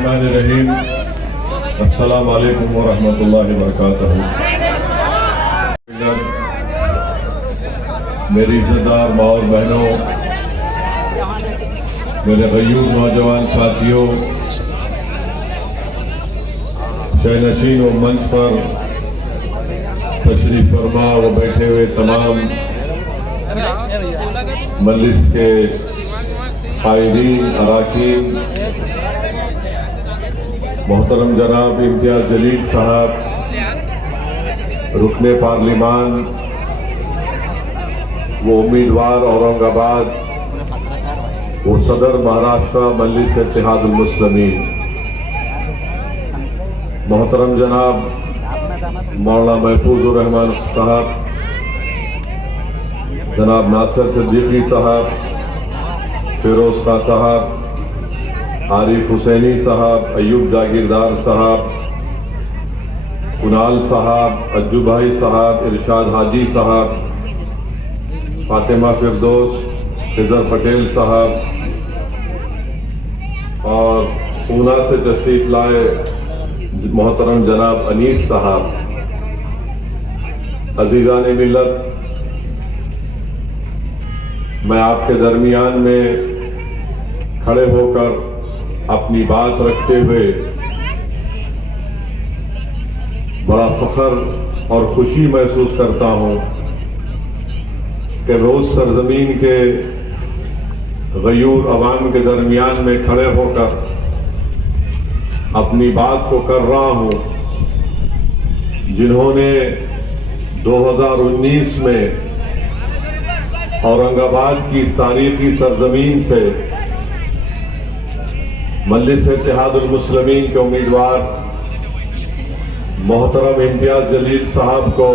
बिस्मिल्लाहिर्रहमानिर्रहीम। अस्सलामु अलैकुम व रहमतुल्लाहि व बरकातहू। मेरी इज़्ज़तदार माँ और बहनों, मेरे गयूर नौजवान साथियों, शहनशीन व मंच पर तशरीफ फरमा व बैठे हुए तमाम मजलिस के कायदीन अराकीन, मोहतरम जनाब इम्तियाज जलील साहब, रुकने पार्लिमान, वो उम्मीदवार औरंगाबाद, वो सदर महाराष्ट्र मजलिस इत्तेहादुल मुस्लिमीन, मोहतरम जनाब मौलाना महफूजुर रहमान साहब, जनाब नासिर सिद्दीकी साहब, फिरोज खां साहब, आरिफ हुसैनी साहब, अयूब जागीरदार साहब, कुनाल साहब, अज्जू भाई साहब, इरशाद हाजी साहब, फातिमा फिरदौस, खिजर पटेल साहब और पूना से तशरीफ लाए मोहतरम जनाब अनीस साहब, अजीज़ान मिल्लत, मैं आपके दरमियान में खड़े होकर अपनी बात रखते हुए बड़ा फख्र और खुशी महसूस करता हूं कि रोज सरजमीन के गयूर अवाम के दरमियान में खड़े होकर अपनी बात को कर रहा हूं, जिन्होंने 2019 में औरंगाबाद की इस तारीखी सरजमीन से मजलिस इत्तेहादुल मुस्लिमीन के उम्मीदवार मोहतरम इम्तियाज जलील साहब को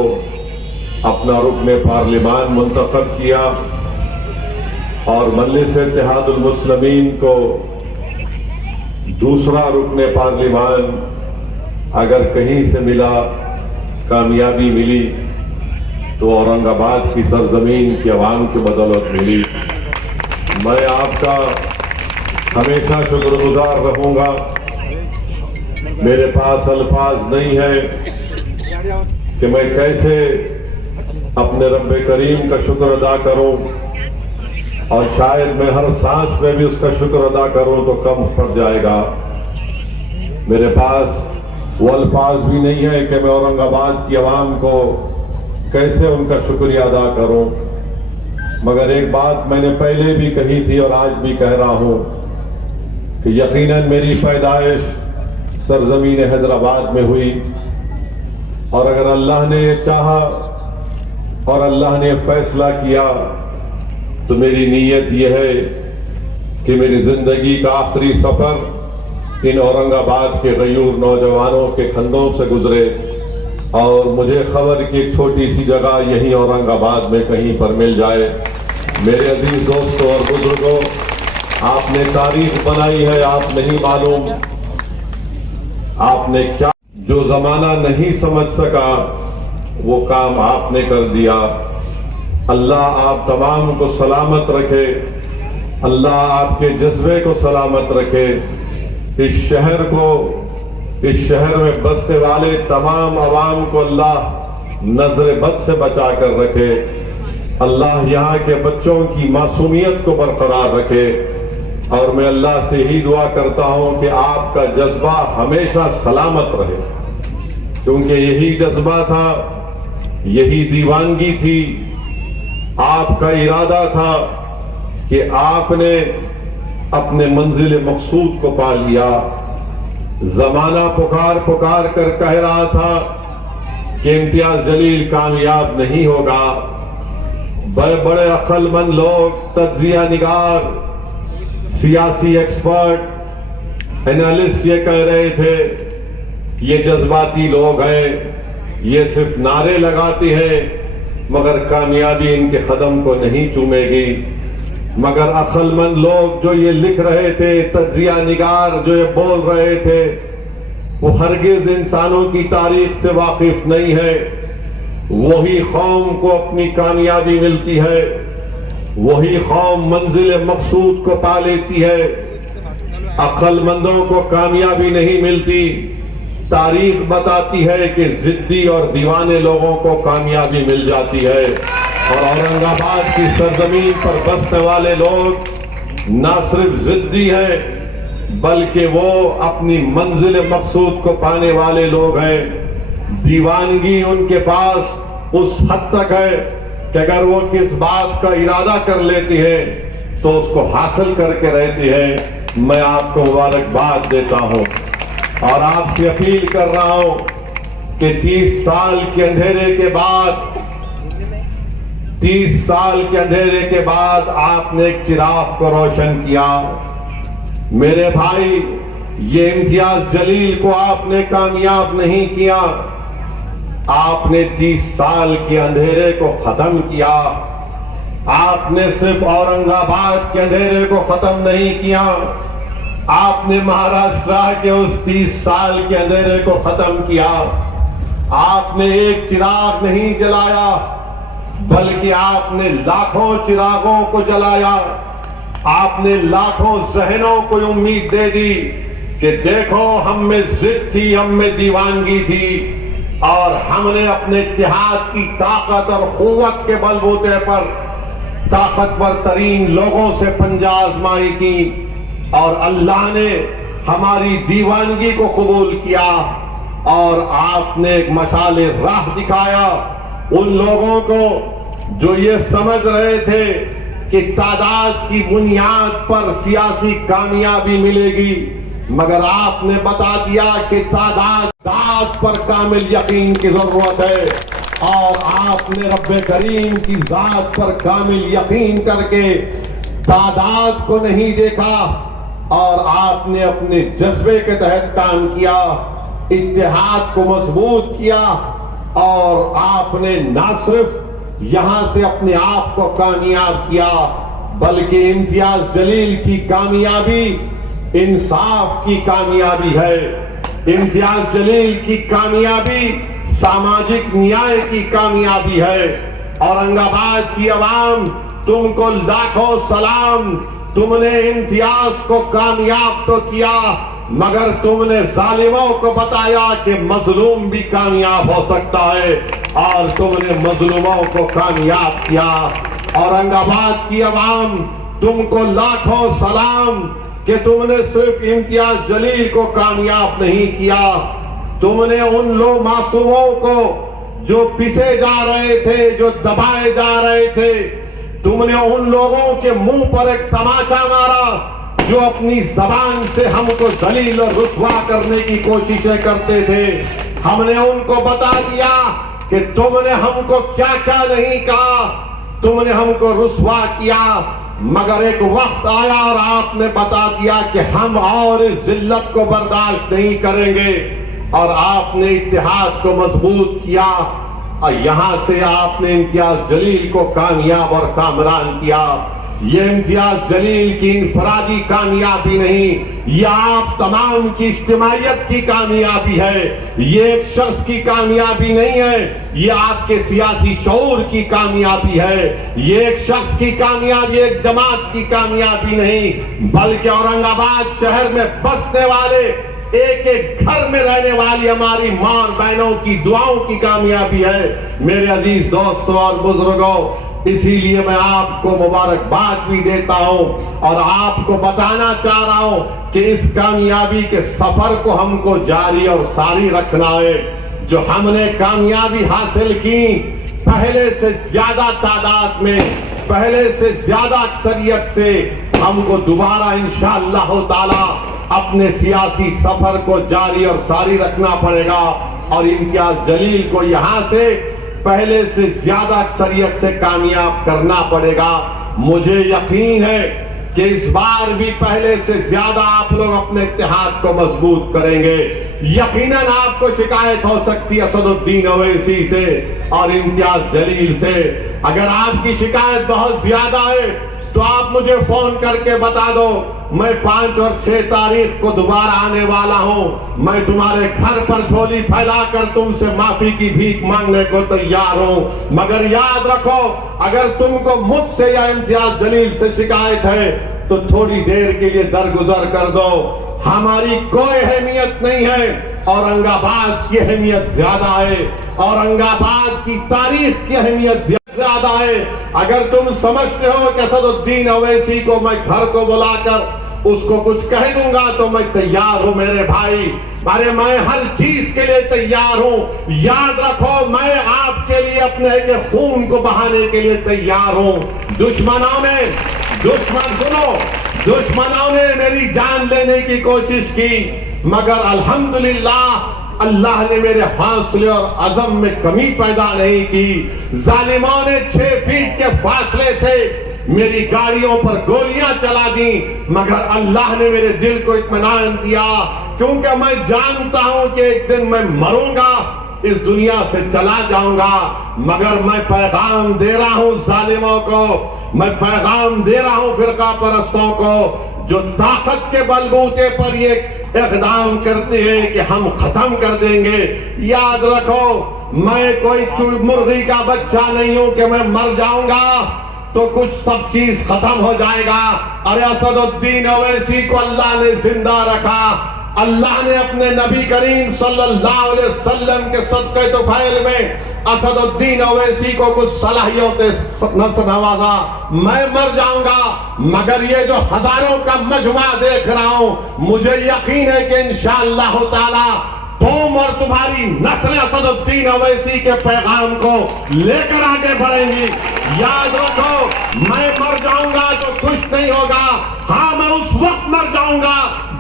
अपना रुकने पार्लिमान मुंतखब किया और मजलिस इत्तेहादुल मुस्लिमीन को दूसरा रुकने पार्लिमान अगर कहीं से मिला, कामयाबी मिली तो औरंगाबाद की सरजमीन की आवाम की बदौलत मिली। मैं आपका हमेशा शुक्रगुजार रहूंगा। मेरे पास अल्फाज नहीं है कि मैं कैसे अपने रब्बे करीम का शुक्र अदा करूं, और शायद मैं हर सांस में भी उसका शुक्र अदा करूं तो कम पड़ जाएगा। मेरे पास वो अल्फाज भी नहीं है कि मैं औरंगाबाद की आवाम को कैसे उनका शुक्रिया अदा करूं। मगर एक बात मैंने पहले भी कही थी और आज भी कह रहा हूं कि यकीनन मेरी पैदाइश सरजमीन हैदराबाद में हुई, और अगर अल्लाह ने ये चाहा और अल्लाह ने फैसला किया तो मेरी नीयत यह है कि मेरी जिंदगी का आखिरी सफर इन औरंगाबाद के गयूर नौजवानों के कंधों से गुजरे, और मुझे खबर की एक छोटी सी जगह यहीं औरंगाबाद में कहीं पर मिल जाए। मेरे अजीज दोस्तों और बुजुर्गों, आपने तारीख बनाई है, आप नहीं मालूम आपने क्या, जो जमाना नहीं समझ सका वो काम आपने कर दिया। अल्लाह आप तमाम को सलामत रखे, अल्लाह आपके जज्बे को सलामत रखे, इस शहर में बसने वाले तमाम अवाम को अल्लाह नजर बद से बचा कर रखे, अल्लाह यहाँ के बच्चों की मासूमियत को बरकरार रखे। और मैं अल्लाह से ही दुआ करता हूँ कि आपका जज्बा हमेशा सलामत रहे, क्योंकि यही जज्बा था, यही दीवानगी थी, आपका इरादा था कि आपने अपने मंजिल मकसूद को पा लिया। जमाना पुकार पुकार कर कह रहा था कि इम्तियाज जलील कामयाब नहीं होगा। बड़े बड़े अक्लमंद लोग, तज्जिया निगार, सियासी एक्सपर्ट, एनालिस्ट ये कह रहे थे ये जज्बाती लोग हैं, ये सिर्फ नारे लगाते हैं मगर कामयाबी इनके कदम को नहीं चूमेगी। मगर अक्लमंद लोग जो ये लिख रहे थे, तज्जिया निगार जो ये बोल रहे थे, वो हरगिज इंसानों की तारीख से वाकिफ नहीं है। वही कौम को अपनी कामयाबी मिलती है, वही कौम मंजिल मकसूद को पा लेती है। अक्लमंदों को कामयाबी नहीं मिलती। तारीख बताती है कि जिद्दी और दीवाने लोगों को कामयाबी मिल जाती है। और औरंगाबाद की सरजमीन पर बसने वाले लोग न सिर्फ जिद्दी हैं, बल्कि वो अपनी मंजिल मकसूद को पाने वाले लोग हैं। दीवानगी उनके पास उस हद तक है कि अगर वो किस बात का इरादा कर लेती है तो उसको हासिल करके रहती है। मैं आपको मुबारकबाद देता हूं और आपसे अपील कर रहा हूं कि 30 साल के अंधेरे के बाद 30 साल के अंधेरे के बाद आपने एक चिराग को रोशन किया। मेरे भाई, ये इम्तियाज जलील को आपने कामयाब नहीं किया, आपने 30 साल के अंधेरे को खत्म किया। आपने सिर्फ औरंगाबाद के अंधेरे को खत्म नहीं किया, आपने महाराष्ट्र के उस 30 साल के अंधेरे को खत्म किया। आपने एक चिराग नहीं जलाया, बल्कि आपने लाखों चिरागों को जलाया। आपने लाखों जहनों को उम्मीद दे दी कि देखो, हम में जिद थी, हम में दीवानगी थी और हमने अपने इत्तेहाद की ताकत और कुव्वत के बलबूते पर ताकतवर तरीन लोगों से पंजा आजमाई की और अल्लाह ने हमारी दीवानगी को कबूल किया और आपने एक मशाले राह दिखाया उन लोगों को जो ये समझ रहे थे कि तादाद की बुनियाद पर सियासी कामयाबी मिलेगी, मगर आपने बता दिया कि तादाद जात पर कामिल यकीन की जरूरत है और आपने रब्बे करीम की जात पर कामिल यकीन करके तादाद को नहीं देखा और आपने अपने जज्बे के तहत काम किया, इत्तेहाद को मजबूत किया और आपने ना सिर्फ यहां से अपने आप को कामयाब किया, बल्कि इम्तियाज जलील की कामयाबी इंसाफ की कामयाबी है। इम्तियाज जलील की कामयाबी सामाजिक न्याय की कामयाबी है। औरंगाबाद की आवाम, तुमको लाखों सलाम। तुमने इम्तियाज को कामयाब तो किया, मगर तुमने जालिमों को बताया कि मजलूम भी कामयाब हो सकता है और तुमने मजलूमों को कामयाब किया। औरंगाबाद की आवाम, तुमको लाखों सलाम कि तुमने सिर्फ इम्तियाज जलील को कामयाब नहीं किया, तुमने उन लोग मासूमों को जो पिसे जा रहे थे, जो दबाए जा रहे थे, तुमने उन लोगों के मुंह पर एक तमाचा मारा जो अपनी जबान से हमको जलील और रुसवा करने की कोशिशें करते थे। हमने उनको बता दिया कि तुमने हमको क्या क्या नहीं कहा, तुमने हमको रुसवा किया, मगर एक वक्त आया और आपने बता दिया कि हम और इस जिल्लत को बर्दाश्त नहीं करेंगे और आपने इत्तेहाद को मजबूत किया और यहां से आपने इम्तियाज जलील को कामयाब और कामरान किया। ये इम्तियाज जलील की इनफरादी कामयाबी नहीं, यह आप तमाम की इज्तिमाइयत की कामयाबी है। ये एक शख्स की कामयाबी नहीं है, ये आपके सियासी शऊर की कामयाबी है। ये एक शख्स की कामयाबी, एक जमात की कामयाबी नहीं, बल्कि औरंगाबाद शहर में बसने वाले, एक एक घर में रहने वाली हमारी मां और बहनों की दुआओं की कामयाबी है। मेरे अजीज दोस्तों और बुजुर्गों, इसीलिए मैं आपको मुबारकबाद भी देता हूं और आपको बताना चाह रहा हूं कि इस कामयाबी के सफर को हमको जारी और सारी रखना है। जो हमने कामयाबी हासिल की, पहले से ज्यादा तादाद में, पहले से ज्यादा अक्सरियत से हमको दोबारा इंशाअल्लाह ताला अपने सियासी सफर को जारी और सारी रखना पड़ेगा और इम्तियाज जलील को यहां से पहले से ज्यादा अक्सरियत से कामयाब करना पड़ेगा। मुझे यकीन है कि इस बार भी पहले से ज्यादा आप लोग अपने इत्तेहाद को मजबूत करेंगे। यकीनन आपको शिकायत हो सकती है असदुद्दीन ओवैसी से और इम्तियाज जलील से। अगर आपकी शिकायत बहुत ज्यादा है तो आप मुझे फोन करके बता दो, मैं 5 और 6 तारीख को दोबारा आने वाला हूं। मैं तुम्हारे घर पर झोली फैलाकर तुमसे माफी की भीख मांगने को तैयार हूं। मगर याद रखो, अगर तुमको मुझसे या इम्तियाज जलील से शिकायत है तो थोड़ी देर के लिए दरगुजर कर दो। हमारी कोई अहमियत नहीं है, औरंगाबाद की अहमियत ज्यादा है, औरंगाबाद की तारीख की अहमियत ज्यादा है। अगर तुम समझते हो कि असदुद्दीन ओवैसी को मैं घर को बुलाकर उसको कुछ कह दूंगा तो मैं तैयार हूं मेरे भाई, अरे मैं हर चीज के लिए तैयार हूं। याद रखो, मैं आपके लिए अपने के खून को बहाने के लिए तैयार हूं। दुश्मनों ने मेरी जान लेने की कोशिश की, मगर अल्हम्दुलिल्लाह अल्लाह ने मेरे हौसले और अज़म में कमी पैदा नहीं की। जालिमों ने 6 फीट के फासले से मेरी गाड़ियों पर गोलियां चला दी, मगर अल्लाह ने मेरे दिल को इत्मीनान दिया, क्योंकि मैं जानता हूं कि एक दिन मैं मरूंगा, इस दुनिया से चला जाऊंगा। मगर मैं पैगाम दे रहा हूं जालिमों को, मैं पैगाम दे रहा हूं फिरका परस्तों को, जो ताकत के बलबूते पर ये इक़दाम करते हैं कि हम खत्म कर देंगे। याद रखो, मैं कोई मुर्गी का बच्चा नहीं हूं कि मैं मर जाऊंगा तो कुछ सब चीज खत्म हो जाएगा। अरे असदुद्दीन ओवैसी को अल्लाह ने जिंदा रखा, अल्लाह ने अपने नबी करीम सल्लल्लाहु अलैहि वसल्लम के सदक़े तुफ़ैल में असदुद्दीन ओवैसी को कुछ सलाहियतें नवाजा। मैं मर जाऊंगा, मगर ये जो हजारों का मजमा देख रहा हूं, मुझे यकीन है कि इंशाअल्लाह ताला तुम और तुम्हारी नस्ल असदुद्दीन ओवैसी के पैगाम को लेकर आगे बढ़ेंगी। याद रखो, मैं मर जाऊंगा तो खुश नहीं होगा, हाँ मैं उस वक्त मर जाऊंगा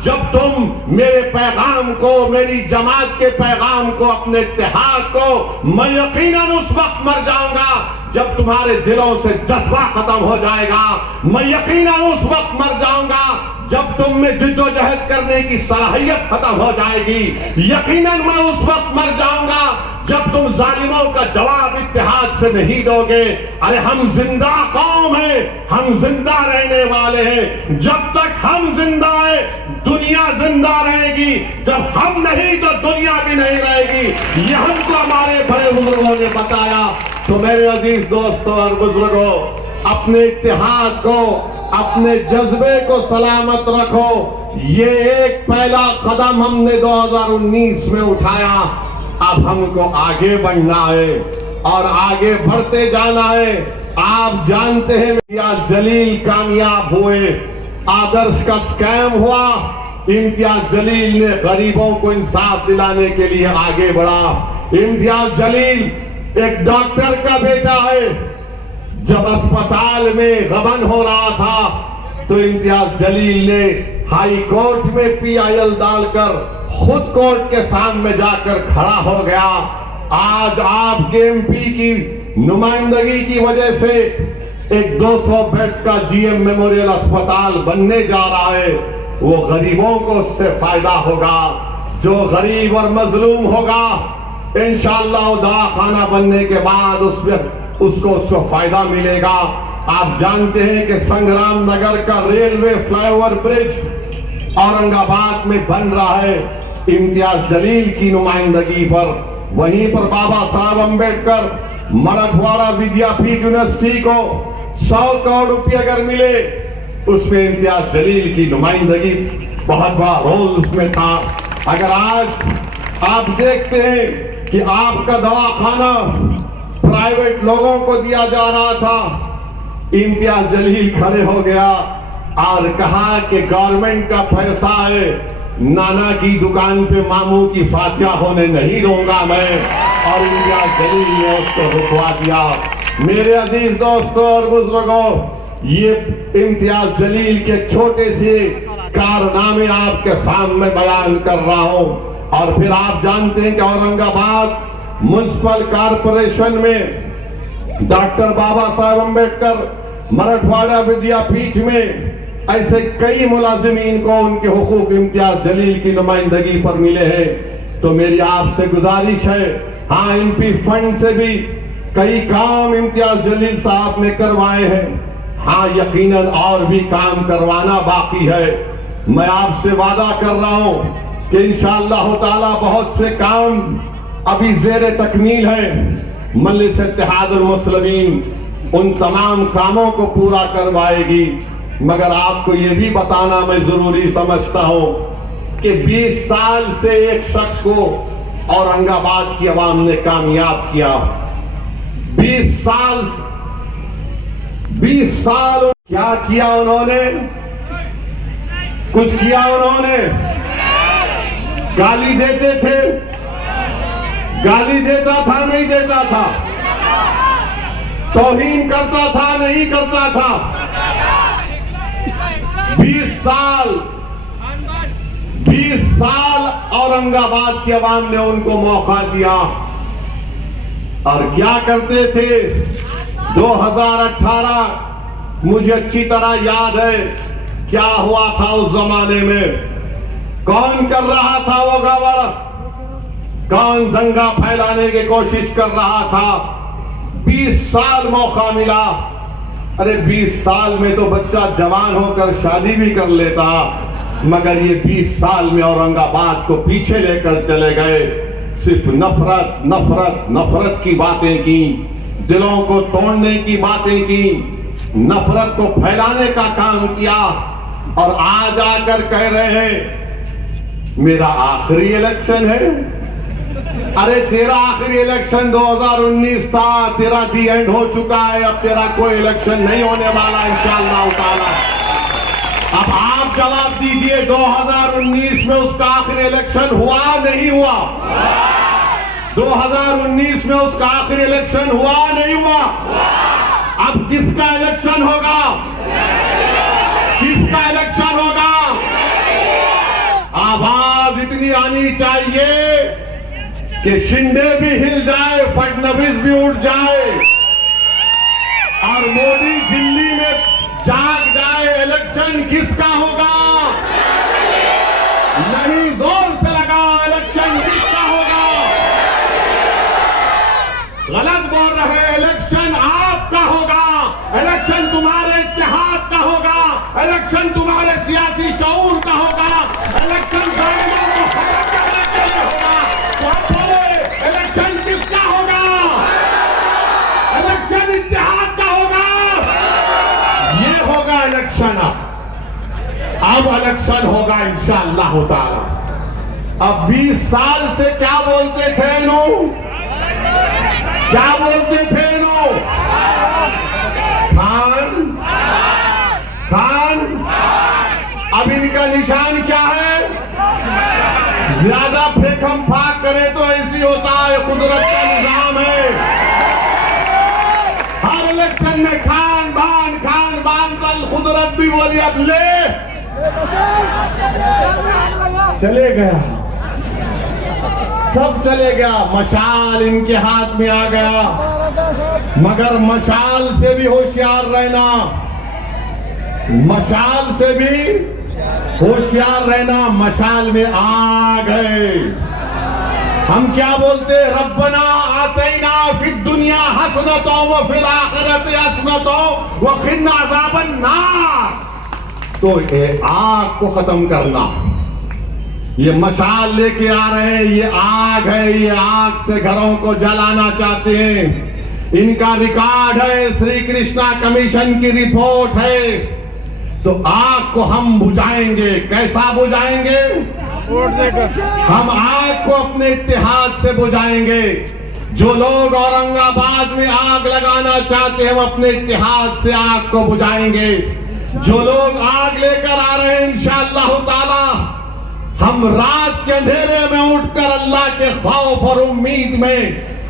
जब तुम मेरे पैगाम को, मेरी जमात के पैगाम को, अपने इत्तेहाद को, मैं यकीनन उस वक्त मर जाऊंगा जब तुम्हारे दिलों से जज्बा खत्म हो जाएगा। मैं यकीनन उस वक्त मर जाऊंगा जब तुम में जिद्दोजहद करने की सलाहियत खत्म हो जाएगी। यकीनन मैं उस वक्त मर जाऊंगा जब तुम जालिमों का जवाब इत्तेहाद से नहीं दोगे। अरे हम जिंदा कौम हैं, हम जिंदा रहने वाले हैं। जब तक हम जिंदा है दुनिया जिंदा रहेगी, जब हम नहीं तो दुनिया भी नहीं रहेगी। यह हमको हमारे बड़े बुजुर्गों ने बताया। तो मेरे अजीज दोस्तों और बुजुर्गों, अपने इत्तेहाद को, अपने जज्बे को सलामत रखो। ये एक पहला कदम हमने 2019 में उठाया, अब हमको आगे बढ़ना है और आगे बढ़ते जाना है। आप जानते हैं इम्तियाज जलील कामयाब हुए, आदर्श का स्कैम हुआ, इम्तियाज जलील ने गरीबों को इंसाफ दिलाने के लिए आगे बढ़ा। इम्तियाज जलील एक डॉक्टर का बेटा है। जब अस्पताल में गबन हो रहा था तो इम्तियाज जलील ने हाई कोर्ट में पीआईएल डालकर खुद कोर्ट के सामने जाकर खड़ा हो गया। आज आपके एमपी की नुमाइंदगी की वजह से एक 200 बेड का जीएम मेमोरियल अस्पताल बनने जा रहा है। वो गरीबों को उससे फायदा होगा। जो गरीब और मजलूम होगा इंशाअल्लाह दवाखाना बनने के बाद उसको फायदा मिलेगा। आप जानते हैं कि संग्राम नगर का रेलवे फ्लाईओवर ब्रिज औरंगाबाद में बन रहा है इम्तियाज जलील की नुमाइंदगी पर। वहीं पर बाबा साहब अंबेडकर मराठवाड़ा विद्यापीठ यूनिवर्सिटी को 100 करोड़ रुपये अगर मिले, उसमें इम्तियाज जलील की नुमाइंदगी बहुत बड़ा रोल उसमें था। अगर आज आप देखते हैं कि आपका दवाखाना प्राइवेट लोगों को दिया जा रहा था, इम्तियाज जलील खड़े हो गया और कहा कि गवर्नमेंट का पैसा है, नाना की दुकान पे मामू की फातिहा होने नहीं दूंगा मैं, और इम्तियाज जलील ने उसको रुकवा दिया। मेरे अजीज दोस्तों और बुजुर्गों, ये इम्तियाज जलील के छोटे से कारनामे आपके सामने बयान कर रहा हूं। और फिर आप जानते हैं कि औरंगाबाद म्युनिसिपल कॉर्पोरेशन में डॉक्टर बाबा साहब अंबेडकर मराठवाड़ा विद्यापीठ में ऐसे कई मुलाजिमीन को उनके हुकूक इम्तियाज जलील की नुमाइंदगी पर मिले हैं। तो मेरी आपसे गुजारिश है, हाँ एमपी फंड से भी कई काम इम्तियाज जलील साहब ने करवाए हैं, हाँ यकीनन और भी काम करवाना बाकी है। मैं आपसे वादा कर रहा हूं कि इंशाअल्लाह ताला बहुत से काम अभी ज़ेरे तकमील है। मजलिस इत्तेहादुल मुस्लिमीन उन तमाम कामों को पूरा करवाएगी। मगर आपको यह भी बताना मैं जरूरी समझता हूं कि 20 साल से एक शख्स को औरंगाबाद की आवाम ने कामयाब किया। 20 साल क्या किया उन्होंने? कुछ किया उन्होंने? गाली देते थे, गाली देता था नहीं देता था, तौहीन करता था नहीं करता था। 20 साल औरंगाबाद की आवाम ने उनको मौका दिया और क्या करते थे? 2018 मुझे अच्छी तरह याद है क्या हुआ था उस जमाने में। कौन कर रहा था वो गड़बड़? कौन दंगा फैलाने की कोशिश कर रहा था? 20 साल मौका मिला। अरे 20 साल में तो बच्चा जवान होकर शादी भी कर लेता, मगर ये 20 साल में औरंगाबाद को पीछे लेकर चले गए। सिर्फ नफरत नफरत नफरत की बातें की, दिलों को तोड़ने की बातें की, नफरत को फैलाने का काम किया और आज आकर कह रहे हैं मेरा आखिरी इलेक्शन है। अरे तेरा आखिरी इलेक्शन 2019 था, तेरा दी एंड हो चुका है। अब तेरा कोई इलेक्शन नहीं होने वाला इंशाअल्लाह ताला। अब आप जवाब दीजिए 2019 में उसका आखिरी इलेक्शन हुआ नहीं हुआ? 2019 में उसका आखिरी इलेक्शन हुआ नहीं हुआ? अब किसका इलेक्शन होगा? किसका इलेक्शन होगा? आवाज इतनी आनी चाहिए कि शिंदे भी हिल जाए, फडणवीस भी उठ जाए और मोदी दिल्ली में जाग जाए। इलेक्शन किसका होगा? नहीं, जोर से लगा, इलेक्शन किसका होगा? गलत बोल रहे, इलेक्शन आपका होगा। इलेक्शन तुम्हारे इत्तेहाद का होगा। इलेक्शन तुम्हारे सियासी शऊर का होगा। इलेक्शन जालिमों को खत्म करने के लिए होगा। तो आप बोले इलेक्शन किसका होगा? इलेक्शन इत्तेहाद का होगा। ये होगा इलेक्शन। अब इलेक्शन होगा इंशाअल्लाह ताला। अब 20 साल से क्या बोलते थे लोग? क्या बोलते थे लोग? खान खान। अब इनका निशान क्या है? ज्यादा फेंकम फाक करे तो ऐसी होता है, कुदरत का निजाम है। हर इलेक्शन में खान बान कल कुदरत भी बोली अब ले चले गया, सब चले गया। मशाल इनके हाथ में आ गया, मगर मशाल से भी होशियार रहना, मशाल से भी होशियार रहना। मशाल में आग है। हम क्या बोलते? रब्बना आतैना फिद दुनिया हसनतो व फिल आखिरति हसनतो व क़िना अज़ाबन नार। तो ये आग को खत्म करना। ये मशाल लेके आ रहे हैं, ये आग है, ये आग से घरों को जलाना चाहते हैं। इनका रिकॉर्ड है, श्री कृष्णा कमीशन की रिपोर्ट है। तो आग को हम बुझाएंगे। कैसा बुझाएंगे? वोट देकर। हम आग को अपने इत्तेहाद से बुझाएंगे। जो लोग औरंगाबाद में आग लगाना चाहते हैं, हम अपने इत्तेहाद से आग को बुझाएंगे। जो लोग आग लेकर आ रहे हैं इंशाअल्लाह ताला, हम रात के अंधेरे में उठकर अल्लाह के खौफ और उम्मीद में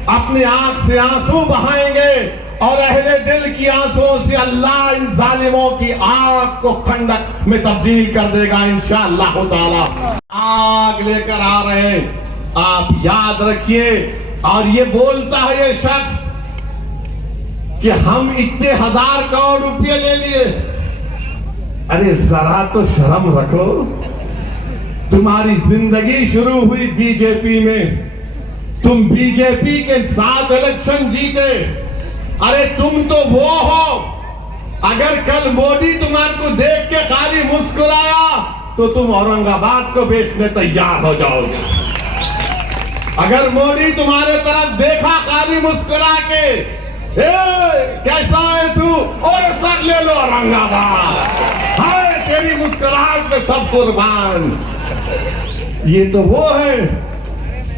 अपनी आंख से आंसू बहाएंगे और अहले दिल की आंसुओं से अल्लाह इन जालिमों की आग को खंडक में तब्दील कर देगा इंशाअल्लाह ताला। आग लेकर आ रहे हैं, आप याद रखिए। और ये बोलता है ये शख्स कि हम इतने 1000 करोड़ रुपये ले लिए। अरे जरा तो शर्म रखो। तुम्हारी जिंदगी शुरू हुई बीजेपी में, तुम बीजेपी के साथ इलेक्शन जीते। अरे तुम तो वो हो, अगर कल मोदी तुम्हारे को देख के खाली मुस्कुराया तो तुम औरंगाबाद को बेचने तैयार हो जाओगे। अगर मोदी तुम्हारे तरफ देखा खाली मुस्कुरा के, कैसा है तू, और सर ले लो औरंगाबाद। तेरी मुस्कुराहट में सब कुर्बान। ये तो वो है,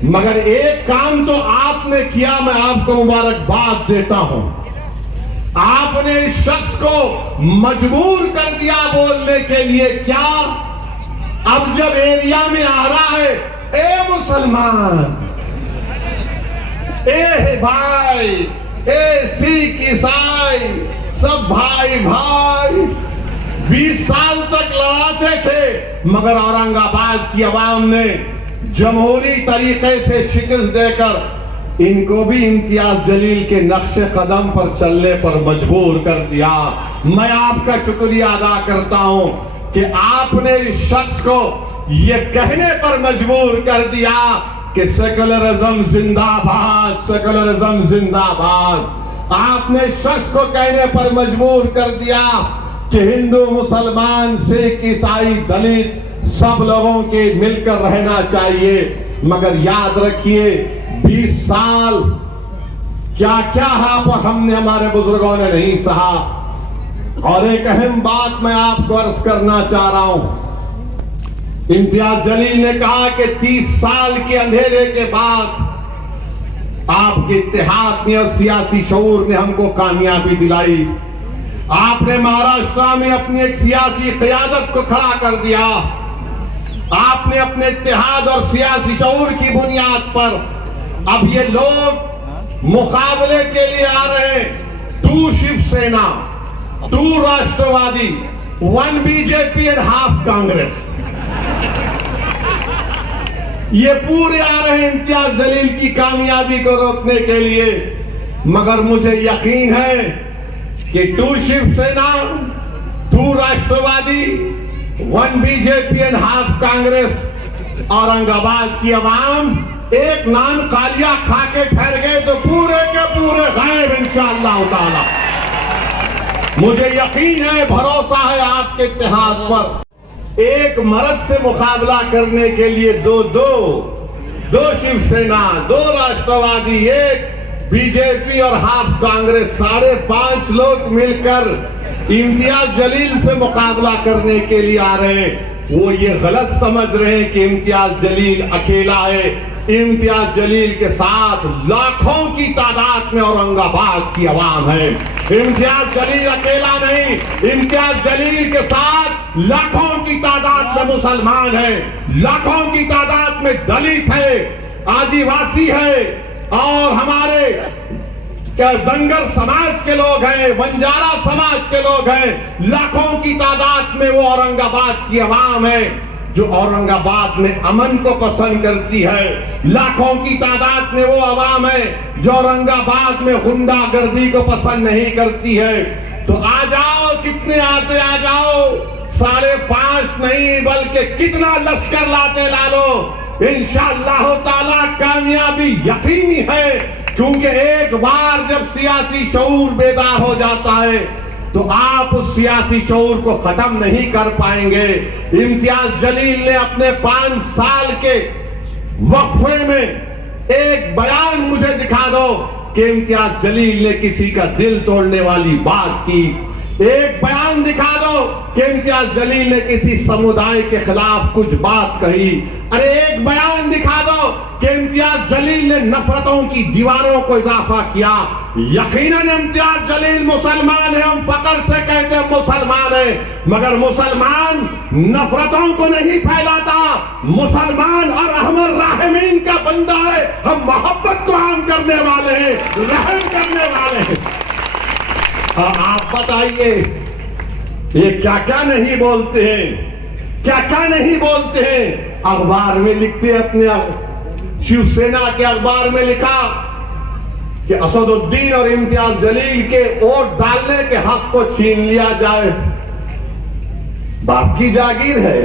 मगर एक काम तो आपने किया, मैं आपको मुबारकबाद देता हूं। आपने इस शख्स को मजबूर कर दिया बोलने के लिए। क्या अब जब एरिया में आ रहा है, ए मुसलमान, ए भाई, ए सिख ईसाई, सब भाई भाई, 20 साल तक लड़ाते थे, मगर औरंगाबाद की आवाम ने जमहूरी तरीके से शिकस्त देकर इनको भी इम्तियाज जलील के नक्शे कदम पर चलने पर मजबूर कर दिया। मैं आपका शुक्रिया अदा करता हूं कि आपने इस शख्स को यह कहने पर मजबूर कर दिया कि सेकुलरिज्म जिंदाबाद, सेकुलरिज्म जिंदाबाद। आपने इस शख्स को कहने पर मजबूर कर दिया कि हिंदू, मुसलमान, सिख, ईसाई, दलित सब लोगों के मिलकर रहना चाहिए। मगर याद रखिए, 20 साल क्या क्या हमने, हमारे बुजुर्गों ने नहीं सहा। और एक अहम बात मैं आपको अर्ज करना चाह रहा हूं। इम्तियाज जलील ने कहा कि 30 साल के अंधेरे के बाद आपके इत्तेहाद ने और सियासी शऊर ने हमको कामयाबी दिलाई। आपने महाराष्ट्र में अपनी एक सियासी क़यादत को खड़ा कर दिया। आपने अपने इत्तेहाद और सियासी शऊर की बुनियाद पर अब ये लोग मुकाबले के लिए आ रहे हैं। 2 शिवसेना, 2 राष्ट्रवादी, 1 बीजेपी एंड हाफ कांग्रेस, ये पूरे आ रहे हैं इम्तियाज जलील की कामयाबी को रोकने के लिए। मगर मुझे यकीन है कि 2 शिवसेना, 2 राष्ट्रवादी, 1 BJP and half Congress, Aurangabad की आवाम एक नान कालिया खा के ठहर गए तो पूरे के पूरे गायब इंशाअल्लाह ताला। मुझे यकीन है, भरोसा है आपके इत्तेहाद पर। एक मर्द से मुकाबला करने के लिए दो शिवसेना, 2 राष्ट्रवादी, 1 बीजेपी और हाफ कांग्रेस, 5.5 लोग मिलकर इम्तियाज जलील से मुकाबला करने के लिए आ रहे हैं। वो ये गलत समझ रहे हैं कि इम्तियाज जलील अकेला है। इम्तियाज जलील के साथ लाखों की तादाद में औरंगाबाद की आवाम है। इम्तियाज जलील अकेला नहीं, इम्तियाज जलील के साथ लाखों की तादाद में मुसलमान है, लाखों की तादाद में दलित है, आदिवासी है, और हमारे दंगर समाज के लोग हैं, बंजारा समाज के लोग हैं। लाखों की तादाद में वो औरंगाबाद की आवाम है जो औरंगाबाद में अमन को पसंद करती है। लाखों की तादाद में वो आवाम है जो औरंगाबाद में गुंडागर्दी को पसंद नहीं करती है। तो आ जाओ, कितने आते आ जाओ, 5.5 नहीं बल्कि कितना लश्कर लाते ला लो, इंशाअल्लाह ताला कामयाबी यकीनी है। क्योंकि एक बार जब सियासी शऊर बेदार हो जाता है तो आप उस सियासी शऊर को खत्म नहीं कर पाएंगे। इम्तियाज जलील ने अपने 5 साल के वक्फे में एक बयान मुझे दिखा दो कि इम्तियाज जलील ने किसी का दिल तोड़ने वाली बात की। एक बयान दिखा दो कि इम्तियाज जलील ने किसी समुदाय के खिलाफ कुछ बात कही। अरे एक बयान दिखा दो कि इम्तियाज जलील ने नफरतों की दीवारों को इजाफा किया। यकीनन इम्तियाज जलील मुसलमान है, हम फक्र से कहते हैं मुसलमान है, मगर मुसलमान नफरतों को नहीं फैलाता। मुसलमान और रहमर राहिमीन का बंदा है। हम मोहब्बत को आम करने वाले हैं, रहम करने वाले हैं। आप बताइए, ये क्या क्या नहीं बोलते हैं, क्या क्या नहीं बोलते हैं। अखबार में लिखते, अपने शिवसेना के अखबार में लिखा कि असदुद्दीन और इम्तियाज जलील के वोट डालने के हक को छीन लिया जाए। बाप की जागीर है,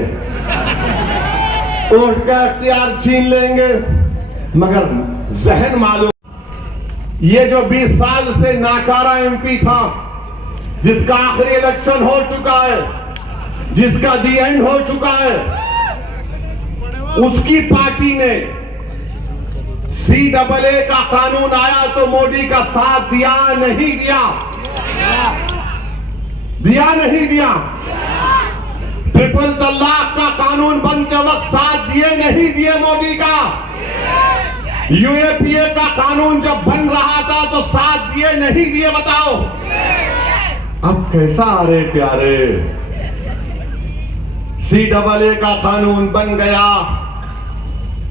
वोट का इख्तियार छीन लेंगे। मगर जहन मालूम, ये जो 20 साल से नाकारा एमपी था, जिसका आखिरी इलेक्शन हो चुका है, जिसका दी एंड हो चुका है, उसकी पार्टी ने CAA का कानून आया तो मोदी का साथ दिया नहीं दिया? दिया नहीं दिया? ट्रिपल तलाक का कानून बनते वक्त साथ दिए नहीं दिए मोदी का? यूएपीए का कानून जब बन रहा था तो साथ दिए नहीं दिए? बताओ। अब कैसा अरे प्यारे, CAA का कानून बन गया,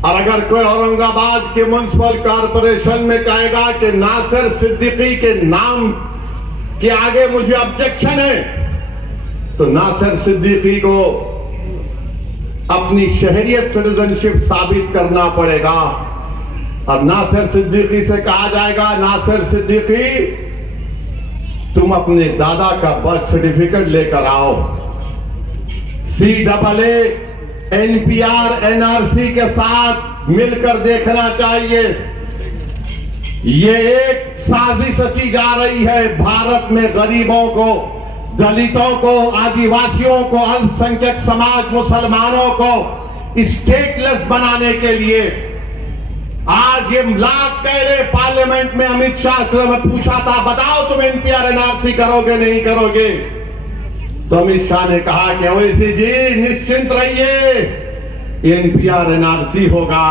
और अगर कोई औरंगाबाद के म्युनिसिपल कॉर्पोरेशन में कहेगा कि नासिर सिद्दीकी के नाम के आगे मुझे ऑब्जेक्शन है, तो नासिर सिद्दीकी को अपनी शहरियत सिटीजनशिप साबित करना पड़ेगा। और नासिर सिद्दीकी से कहा जाएगा, नासिर सिद्दीकी तुम अपने दादा का बर्थ सर्टिफिकेट लेकर आओ। CAA NPR NRC के साथ मिलकर देखना चाहिए। ये एक साजिश रची जा रही है भारत में गरीबों को, दलितों को, आदिवासियों को, अल्पसंख्यक समाज मुसलमानों को स्टेटलेस बनाने के लिए। आज ये लाख कह रहे पार्लियामेंट में, अमित शाह से मैं पूछा था, बताओ तुम NPR NRC करोगे नहीं करोगे? तो अमित शाह ने कहा कि ओवैसी जी निश्चिंत रहिए, NPR NRC होगा।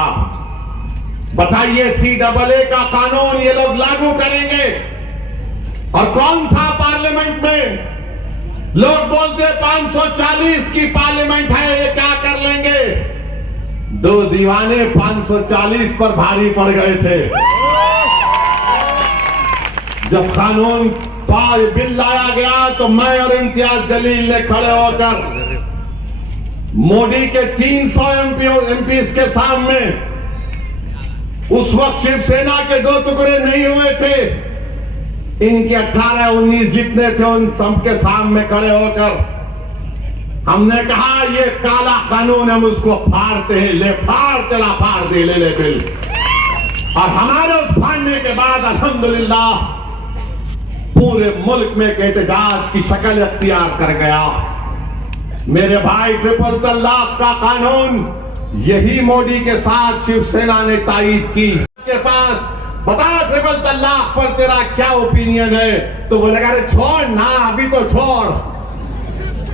बताइए, CAA का कानून ये लोग लागू करेंगे। और कौन था पार्लियामेंट में? लोग बोलते 540 की पार्लियामेंट है, ये क्या कर लेंगे? दो दीवाने 540 पर भारी पड़ गए थे। जब कानून बिल लाया गया तो मैं और इम्तियाज जलील ने खड़े होकर मोदी के 300 एमपीज के सामने, उस वक्त शिवसेना के 2 टुकड़े नहीं हुए थे, इनके 18-19 जितने थे, उन सबके सामने खड़े होकर हमने कहा ये काला कानून, हम उसको फाड़ते हैं, ले फाड़, तेरा फाड़ दे, ले बिल। और हमारे उस फाड़ने के बाद अल्हम्दुलिल्लाह पूरे मुल्क में एहतजाज की शक्ल अख्तियार कर गया। मेरे भाई, ट्रिपल तलाक का कानून यही मोदी के साथ शिवसेना ने तायीद की। के पास बता ट्रिपल तलाक पर तेरा क्या ओपिनियन है? तो बोलेगा अरे छोड़ ना, अभी तो छोड़।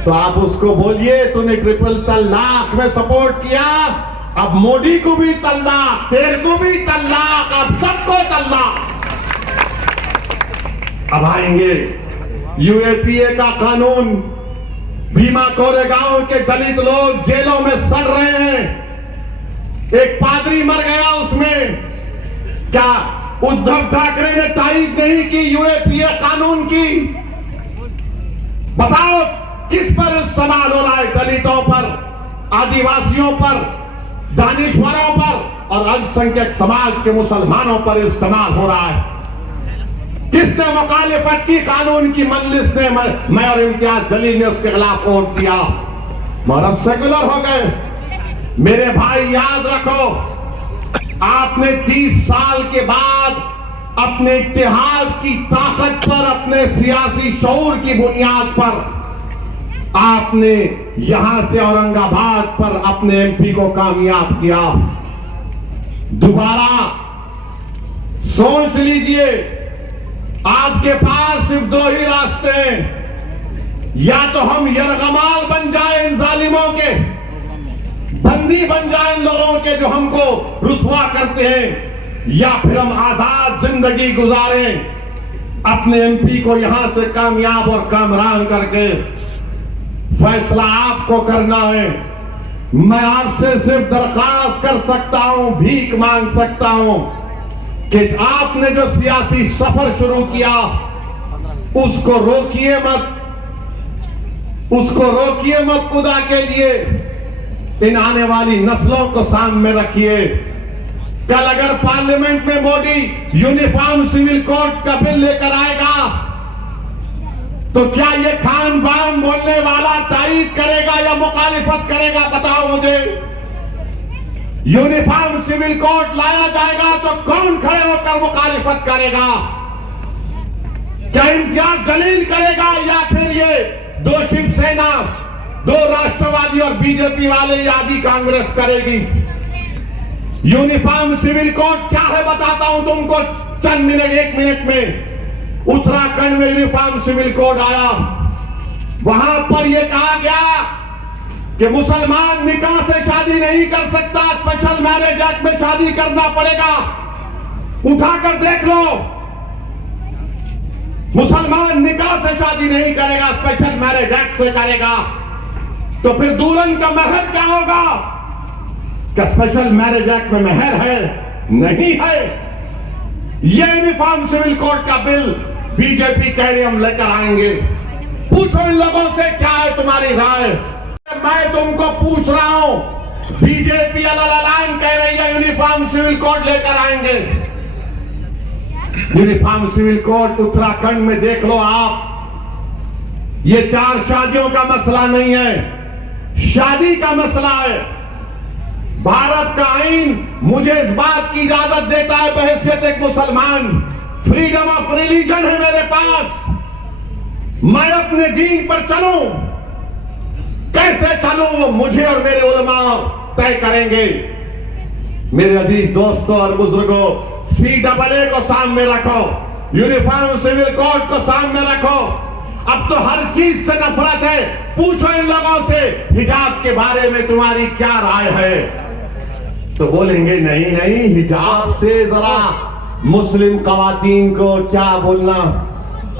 तो आप उसको बोलिए तूने ट्रिपल तलाक में सपोर्ट किया, अब मोदी को भी तलाक, तेरे को भी तलाक, अब सबको तलाक। अब आएंगे यूएपीए का कानून, भीमा कोरेगांव के दलित लोग जेलों में सड़ रहे हैं, एक पादरी मर गया उसमें। क्या उद्धव ठाकरे ने तायीद नहीं की यूएपीए कानून की? बताओ किस पर इस्तेमाल हो रहा है? दलितों पर, आदिवासियों पर, दानिश्वरों पर और अल्पसंख्यक समाज के मुसलमानों पर इस्तेमाल हो रहा है। किसने मुखालिफत की कानून की? मजलिस ने, मैं और इम्तियाज जलील ने उसके खिलाफ वोट दिया, मगर अब सेकुलर हो गए। मेरे भाई याद रखो, आपने 30 साल के बाद अपने इत्तेहाद की ताकत पर, अपने सियासी शऊर की बुनियाद पर आपने यहां से औरंगाबाद पर अपने एमपी को कामयाब किया। दोबारा सोच लीजिए, आपके पास सिर्फ 2 ही रास्ते हैं, या तो हम यरगमाल बन जाए इन जालिमों के, बंदी बन जाए इन लोगों के जो हमको रुसवा करते हैं, या फिर हम आजाद जिंदगी गुजारें अपने एमपी को यहां से कामयाब और कामरान करके। फैसला आपको करना है। मैं आपसे सिर्फ दरखास्त कर सकता हूं, भीख मांग सकता हूं कि आपने जो सियासी सफर शुरू किया उसको रोकिए मत, उसको रोकिए मत। खुदा के लिए इन आने वाली नस्लों को सामने रखिए। कल अगर पार्लियामेंट में मोदी यूनिफॉर्म सिविल कोड का बिल लेकर आएगा तो क्या ये खान बाम बोलने वाला तायीद करेगा या मुखालिफत करेगा? बताओ मुझे। यूनिफॉर्म सिविल कोड लाया जाएगा तो कौन खड़े होकर मुखालिफत करेगा? क्या इम्तियाज जलील करेगा या फिर ये 2 शिवसेना, 2 राष्ट्रवादी और बीजेपी वाले या आदि कांग्रेस करेगी? यूनिफॉर्म सिविल कोड क्या है बताता हूं तुमको चंद मिनट, 1 मिनट में। उत्तराखंड में यूनिफॉर्म सिविल कोड आया, वहां पर यह कहा गया कि मुसलमान निकाह से शादी नहीं कर सकता, स्पेशल मैरिज एक्ट में शादी करना पड़ेगा। उठाकर देख लो, मुसलमान निकाह से शादी नहीं करेगा, स्पेशल मैरिज एक्ट से करेगा। तो फिर दुल्हन का महर क्या होगा? क्या स्पेशल मैरिज एक्ट में महर है? नहीं है। ये यूनिफॉर्म सिविल कोड का बिल बीजेपी कह रही हम लेकर आएंगे। पूछो इन लोगों से क्या है तुम्हारी राय। मैं तुमको पूछ रहा हूं, बीजेपी अलग कह रही है यूनिफॉर्म सिविल कोड लेकर आएंगे। यूनिफॉर्म सिविल कोड उत्तराखंड में देख लो आप। ये 4 शादियों का मसला नहीं है, शादी का मसला है। भारत का आईन मुझे इस बात की इजाजत देता है बहैसियत एक मुसलमान, फ्रीडम ऑफ रिलीजन है मेरे पास। मैं अपने दीन पर चलूं, कैसे चलूं वो मुझे और मेरे उलमा तय करेंगे। मेरे अजीज दोस्तों और बुजुर्गों, CAA को सामने रखो, यूनिफॉर्म सिविल कोड को सामने रखो। अब तो हर चीज से नफरत है। पूछो इन लोगों से हिजाब के बारे में तुम्हारी क्या राय है, तो बोलेंगे नहीं नहीं, हिजाब से जरा मुस्लिम खवातीन को क्या बोलना।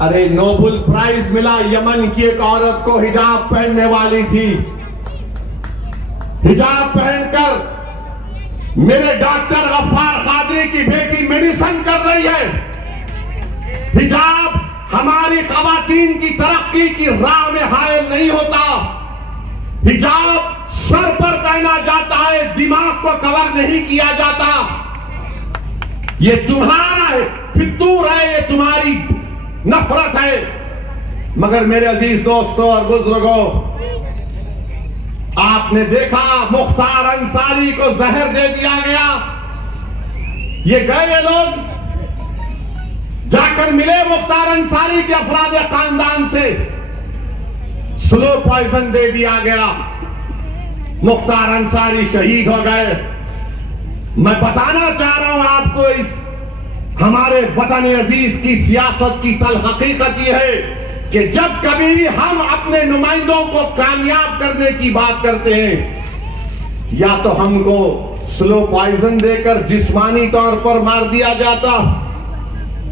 अरे नोबेल प्राइज मिला यमन की एक औरत को, हिजाब पहनने वाली थी। हिजाब पहनकर मेरे डॉक्टर गफ्फार कादरी की बेटी मेडिसिन कर रही है। हिजाब हमारी खवातीन की तरक्की की राह में हायल नहीं होता। हिजाब सर पर पहना जाता है, दिमाग को कवर नहीं किया जाता। ये तुम्हारा है, फितूर है, ये तुम्हारी नफरत है। मगर मेरे अजीज दोस्तों और बुजुर्गों, आपने देखा मुख्तार अंसारी को जहर दे दिया गया। ये गए लोग जाकर मिले मुख्तार अंसारी के अफराद खानदान से, स्लो पॉइजन दे दिया गया। मुख्तार अंसारी शहीद हो गए। मैं बताना चाह रहा हूं आपको, इस हमारे वतन अजीज की सियासत की तल हकीकत यह है कि जब कभी भी हम अपने नुमाइंदों को कामयाब करने की बात करते हैं, या तो हमको स्लो पॉइजन देकर जिस्मानी तौर पर मार दिया जाता,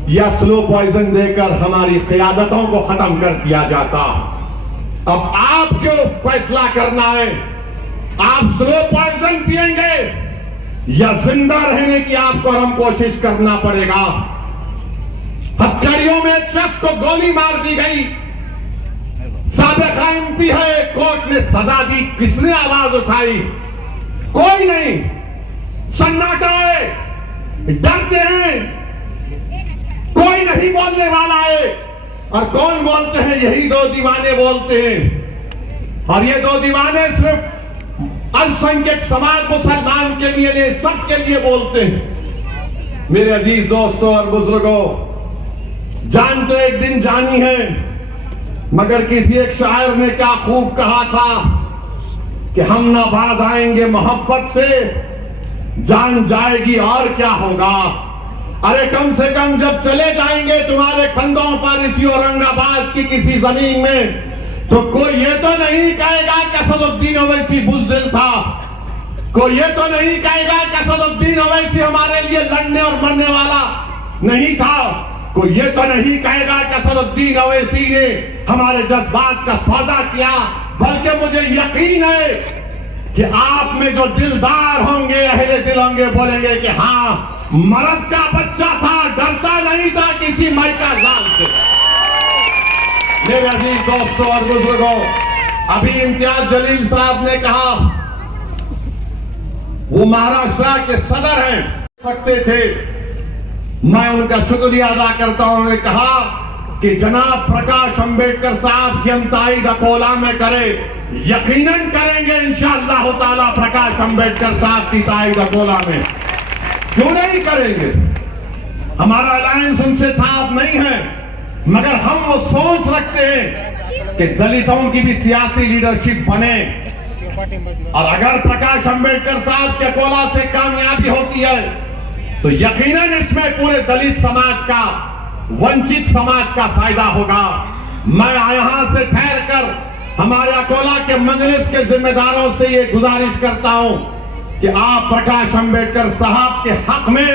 या स्लो पॉइजन देकर हमारी क़यादतों को खत्म कर दिया जाता। अब आपको फैसला करना है, आप स्लो पॉइजन पिएंगे या जिंदा रहने की आपको हम कोशिश करना पड़ेगा। हथकड़ियों में एक शख्स को गोली मार दी गई, साबिक़ा एमपी है, कोर्ट ने सजा दी, किसने आवाज उठाई? कोई नहीं, सन्नाटा है, डरते हैं, कोई नहीं बोलने वाला है। और कौन बोलते हैं? यही 2 दीवाने बोलते हैं। और ये 2 दीवाने सिर्फ अल्पसंख्यक समाज मुसलमान के लिए नहीं, सबके लिए बोलते हैं। मेरे अजीज दोस्तों और बुजुर्गों, जान तो एक दिन जानी है, मगर किसी एक शायर ने क्या खूब कहा था कि हम ना बाज आएंगे मोहब्बत से, जान जाएगी और क्या होगा। अरे कम से कम जब चले जाएंगे तुम्हारे कंधों पर इसी औरंगाबाद की किसी जमीन में, तो कोई ये तो नहीं कहेगा कि असदुद्दीन ओवैसी बुज़दिल था। कोई ये तो नहीं कहेगा कि असदुद्दीन ओवैसी हमारे लिए लड़ने और मरने वाला नहीं था। कोई ये तो नहीं कहेगा कि असदुद्दीन ओवैसी ने हमारे जज्बात का सौदा किया। बल्कि मुझे यकीन है कि आप में जो दिलदार होंगे, अहले दिल होंगे, बोलेंगे कि हाँ, मर्द का बच्चा था, डरता नहीं था किसी माइका जाल से। मेरे अजीज दोस्तों और बुजुर्गों, अभी इम्तियाज जलील साहब ने कहा, वो महाराष्ट्र के सदर हैं, सकते थे। मैं उनका शुक्रिया अदा करता हूं। उन्होंने कहा कि जनाब प्रकाश अंबेडकर साहब की हम ताईद अकोला में करें, यकीनन करेंगे इंशाअल्लाह ताला प्रकाश अंबेडकर साहब की ताईद अकोला में। क्यों नहीं करेंगे? हमारा अलायंस उनसे साफ नहीं है, मगर हम वो सोच रखते हैं कि दलितों की भी सियासी लीडरशिप बने। और अगर प्रकाश अंबेडकर साहब के अकोला से कामयाबी होती है, तो यकीनन इसमें पूरे दलित समाज का, वंचित समाज का फायदा होगा। मैं यहां से ठहर कर हमारे अकोला के मजलिस के जिम्मेदारों से ये गुजारिश करता हूं कि आप प्रकाश अंबेडकर साहब के हक में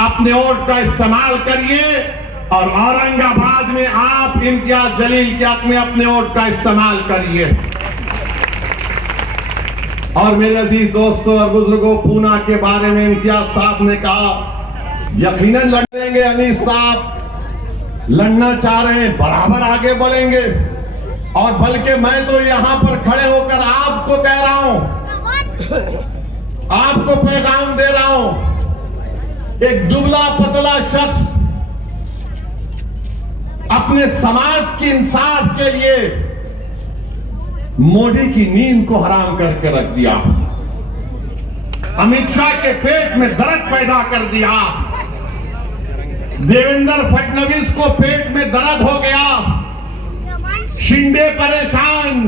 अपने वोट का इस्तेमाल करिए और औरंगाबाद में आप इम्तियाज जलील के हक में अपने वोट का इस्तेमाल करिए। और मेरे अजीज दोस्तों और बुजुर्गों, पूना के बारे में इम्तियाज साहब ने कहा यकीनन लड़ेंगे। अनीस साहब लड़ना चाह रहे हैं, बराबर आगे बढ़ेंगे। और बल्कि मैं तो यहां पर खड़े होकर आपको कह रहा हूं, आपको पैगाम दे रहा हूं। एक दुबला पतला शख्स अपने समाज की इंसाफ के लिए मोदी की नींद को हराम करके रख दिया, अमित शाह के पेट में दर्द पैदा कर दिया, देवेंद्र फडणवीस को पेट में दर्द हो गया, शिंदे परेशान,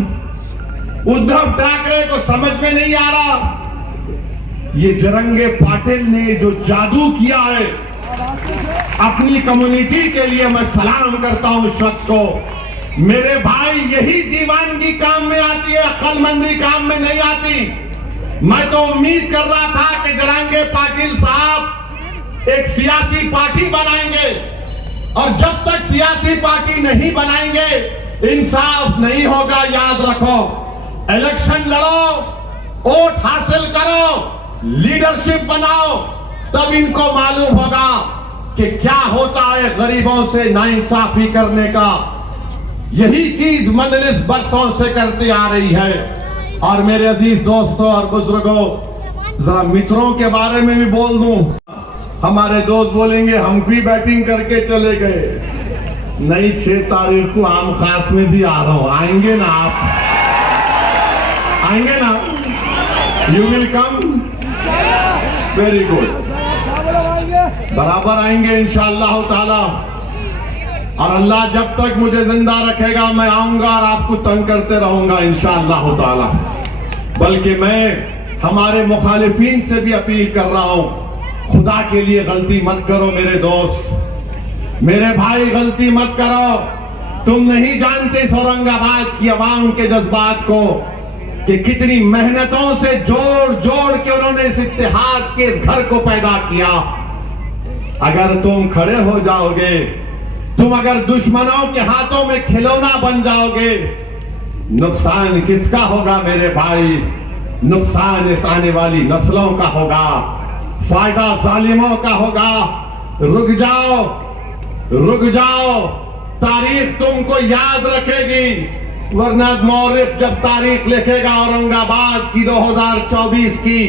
उद्धव ठाकरे को समझ में नहीं आ रहा। ये जरंगे पाटिल ने जो जादू किया है अपनी कम्युनिटी के लिए, मैं सलाम करता हूं उस शख्स को। मेरे भाई, यही दीवानगी काम में आती है, अक्लमंदी काम में नहीं आती। मैं तो उम्मीद कर रहा था कि जरंगे पाटिल साहब एक सियासी पार्टी बनाएंगे, और जब तक सियासी पार्टी नहीं बनाएंगे इंसाफ नहीं होगा। याद रखो, इलेक्शन लड़ो, वोट हासिल करो, लीडरशिप बनाओ, तब इनको मालूम होगा कि क्या होता है गरीबों से नाइंसाफी करने का। यही चीज मजलिस बरसों से करती आ रही है। और मेरे अजीज दोस्तों और बुजुर्गों, जरा मित्रों के बारे में भी बोल दूं। हमारे दोस्त बोलेंगे हम भी बैटिंग करके चले गए। नहीं, 6 तारीख को आम खास में भी आ रहा हूं, आएंगे ना आप? आएंगे ना? You will come? Very good, बराबर आएंगे इंशाअल्लाह ताला। और अल्लाह जब तक मुझे जिंदा रखेगा मैं आऊंगा और आपको तंग करते रहूंगा इंशाअल्लाह ताला। बल्कि मैं हमारे मुखालिफिन से भी अपील कर रहा हूं, खुदा के लिए गलती मत करो मेरे दोस्त, मेरे भाई, गलती मत करो। तुम नहीं जानते इस औरंगाबाद की आवाम के जज्बात को, कि कितनी मेहनतों से जोड़ जोड़ के उन्होंने इस इत्तेहाद के इस घर को पैदा किया। अगर तुम खड़े हो जाओगे, तुम अगर दुश्मनों के हाथों में खिलौना बन जाओगे, नुकसान किसका होगा मेरे भाई? नुकसान इस आने वाली नस्लों का होगा, फायदा जालिमों का होगा। रुक जाओ, रुक जाओ, तारीख तुमको याद रखेगी। वरना मौरिख जब तारीख लिखेगा औरंगाबाद की 2024 की,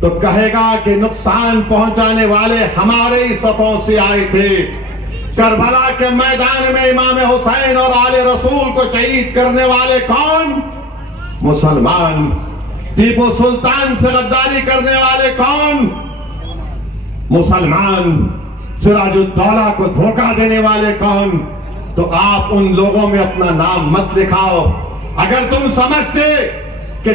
तो कहेगा कि नुकसान पहुंचाने वाले हमारे ही सफों से आए थे। करबला के मैदान में इमाम हुसैन और आले रसूल को शहीद करने वाले कौन? मुसलमान। टीपू सुल्तान से गद्दारी करने वाले कौन? मुसलमान। सिराजुद्दौला को धोखा देने वाले कौन? तो आप उन लोगों में अपना नाम मत लिखाओ। अगर तुम समझते कि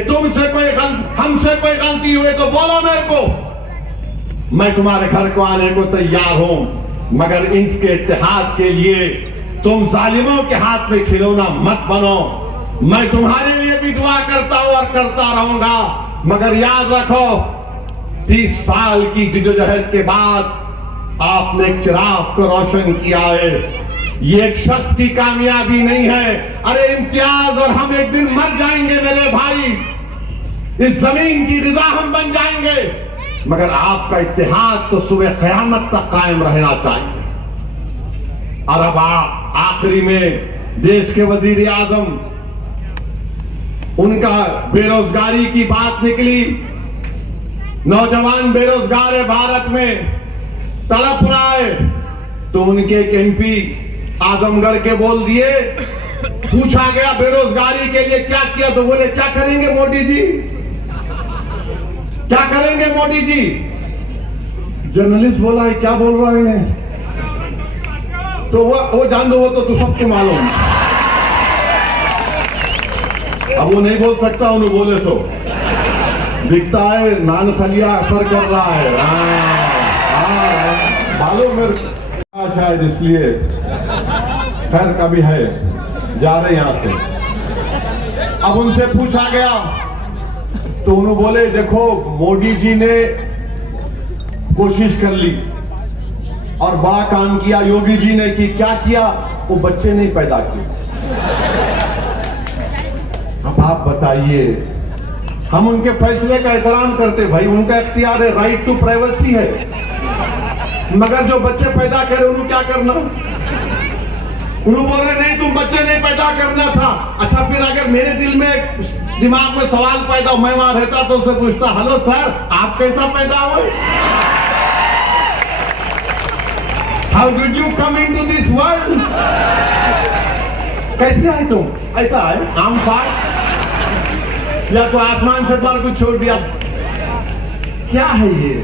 हमसे कोई गलती हुई तो बोलो मेरे को, मैं तुम्हारे घर को आने को तैयार हूं। मगर इसके इत्तेहाद के लिए तुम जालिमों के हाथ में खिलौना मत बनो। मैं तुम्हारे लिए भी दुआ करता हूं और करता रहूंगा। मगर याद रखो, 30 साल की जिद्दोजहद के बाद आपने एक चिराग को रोशन किया है। ये एक शख्स की कामयाबी नहीं है। अरे इम्तियाज और हम एक दिन मर जाएंगे मेरे भाई, इस जमीन की ग़िज़ा हम बन जाएंगे, मगर आपका इत्तेहाद तो सुबह क़यामत तक कायम रहना चाहिए। और अब आखिरी में देश के वजीर आजम, उनका बेरोजगारी की बात निकली। नौजवान बेरोजगार है भारत में, तड़प रहा है, तो उनके एक एमपी आजमगढ़ के बोल दिए। पूछा गया बेरोजगारी के लिए क्या किया, तो बोले क्या करेंगे मोदी जी, क्या करेंगे मोदी जी। जर्नलिस्ट बोला है क्या बोल रहे हैं, तो वो जान दो, वो तो सबको मालूम। अब वो नहीं बोल सकता, उन्हें बोले तो दिखता है नान फलिया असर कर रहा है। मालूम मेरे शायद इसलिए, खैर कभी है, जा रहे यहां से। अब उनसे पूछा गया तो उन्होंने बोले देखो मोदी जी ने कोशिश कर ली और बड़ा काम किया योगी जी ने कि क्या किया, वो बच्चे नहीं पैदा किए। अब आप बताइए, हम उनके फैसले का एहतराम करते भाई, उनका इख्तियार है, राइट टू प्राइवेसी है, मगर जो बच्चे पैदा करे उन्होंने क्या करना? उन्होंने बोल रहे नहीं तुम बच्चे नहीं पैदा करना था। अच्छा फिर अगर मेरे दिल में दिमाग में सवाल पैदा हो, मैं वहां रहता तो उससे पूछता हेलो सर आप कैसा पैदा हुए? How did you come into this world? कैसे आए तुम? ऐसा है आम फाड़ या तो आसमान से द्वार कुछ छोड़ दिया? क्या है ये?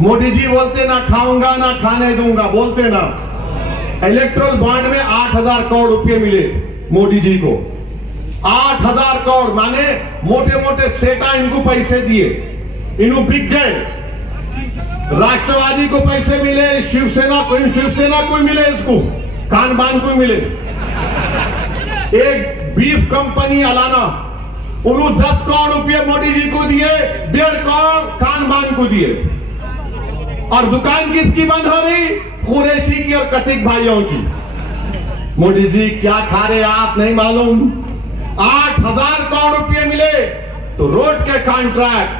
मोदी जी बोलते ना खाऊंगा ना खाने दूंगा, बोलते ना। इलेक्ट्रल बॉन्ड में 8,000 करोड़ रुपए मिले मोदी जी को। 8,000 करोड़ माने मोटे मोटे सेठा इनको पैसे दिए, इन्हों बिक गए। राष्ट्रवादी को पैसे मिले, शिवसेना को मिले, इसको कान बान को मिले। एक बीफ कंपनी अलाना, उन्होंने 10 करोड़ रुपए मोदी जी को दिए, 1.5 करोड़ कान बान को दिए। और दुकान किसकी बंद हो रही? कुरैशी की और कथिक भाइयों की। मोदी जी क्या खा रहे आप नहीं मालूम। 8,000 करोड़ रुपए मिले तो रोड के कॉन्ट्रैक्ट,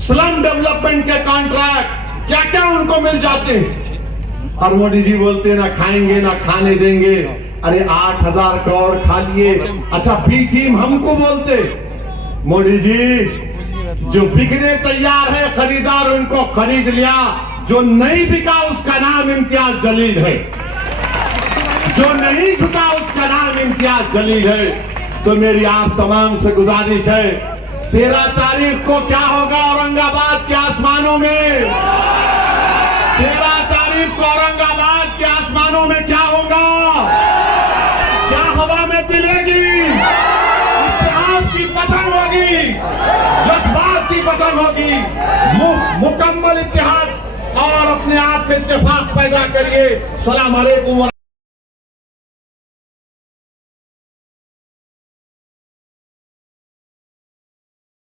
स्लम डेवलपमेंट के कॉन्ट्रैक्ट, क्या क्या उनको मिल जाते हैं। और मोदी जी बोलते ना खाएंगे ना खाने देंगे। अरे 8,000 करोड़ खा लिए। अच्छा बी टीम हमको बोलते मोदी जी जो बिकने तैयार है खरीदार उनको खरीद लिया, जो नहीं बिका उसका नाम इम्तियाज जलील है, जो नहीं झुका उसका नाम इम्तियाज जलील है। तो मेरी आप तमाम से गुजारिश है, 13 तारीख को क्या होगा औरंगाबाद के आसमानों में? 13 तारीख को औरंगाबाद के आसमानों में क्या होगा? क्या हवा में पिलेगी? इत्तेहाद की पतंग होगी, जज्बात की पतंग होगी। मुकम्मल इत्तेहाद और अपने आप में इत्तेफाक पैदा करिए। सलाम अलैकुम।